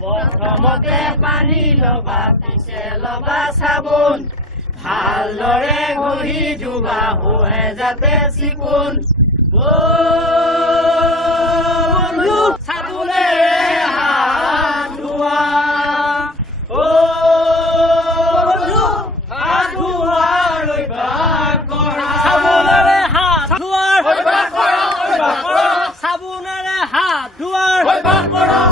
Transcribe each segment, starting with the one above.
প্ৰথমতে পানী লবা পিছে লবা চাবোন ভালদৰে ঘঁহি ধুবা হোৱে যাতে চিকুণ বন্ধু চাবোনেৰে হাত ধোৱা বন্ধু হাত ধোৱাৰ অভ্যাস কৰা চাবোনেৰে হাত ধোৱাৰ অভ্যাস কৰা চাবোনেৰে হাত ধোৱাৰ অভ্যাস কৰা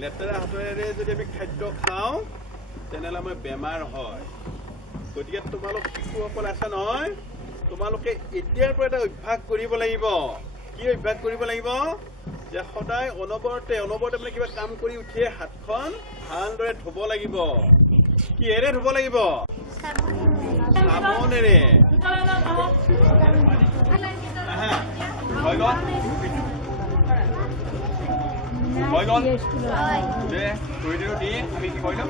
লেতেৰা হাতেৰে যদি আমি খাদ্য খাওঁ তেনেহ'লে আমাৰ বেমাৰ হয় গতিকে তোমালোক শিশুসকল আছে নহয় তোমালোকে এতিয়াৰ পৰা এটা অভ্যাস কৰিব লাগিব কি অভ্যাস কৰিব লাগিব যে সদায় অনবৰতে মানে কিবা কাম কৰি উঠিয়ে হাতখন ভালদৰে ধুব লাগিব কিহেৰে ধুব লাগিব চাবোনেৰে হৈ গ'ল যে চুৰিটো দি আমি কি কৰিলোঁ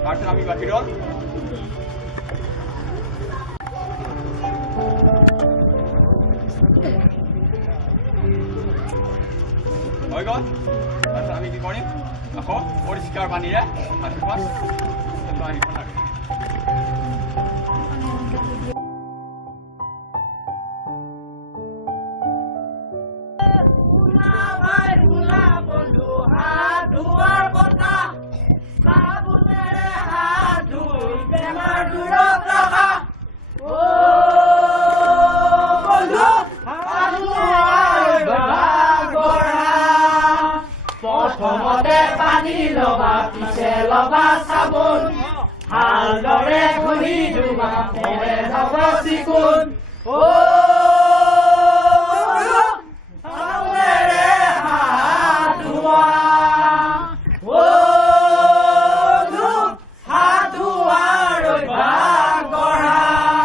তাৰপিছত আমি গাখীৰত হৈ গ'ল তাৰপিছত আমি কি কৰিম আকৌ পৰিষ্কাৰ পানীৰে হাতখন আহিব লাগে প্ৰথমতে পানী লবা পিছে লবা চাবোন ভালদৰে ঘঁহি ধুবা হোৱে যাতে চিকুণ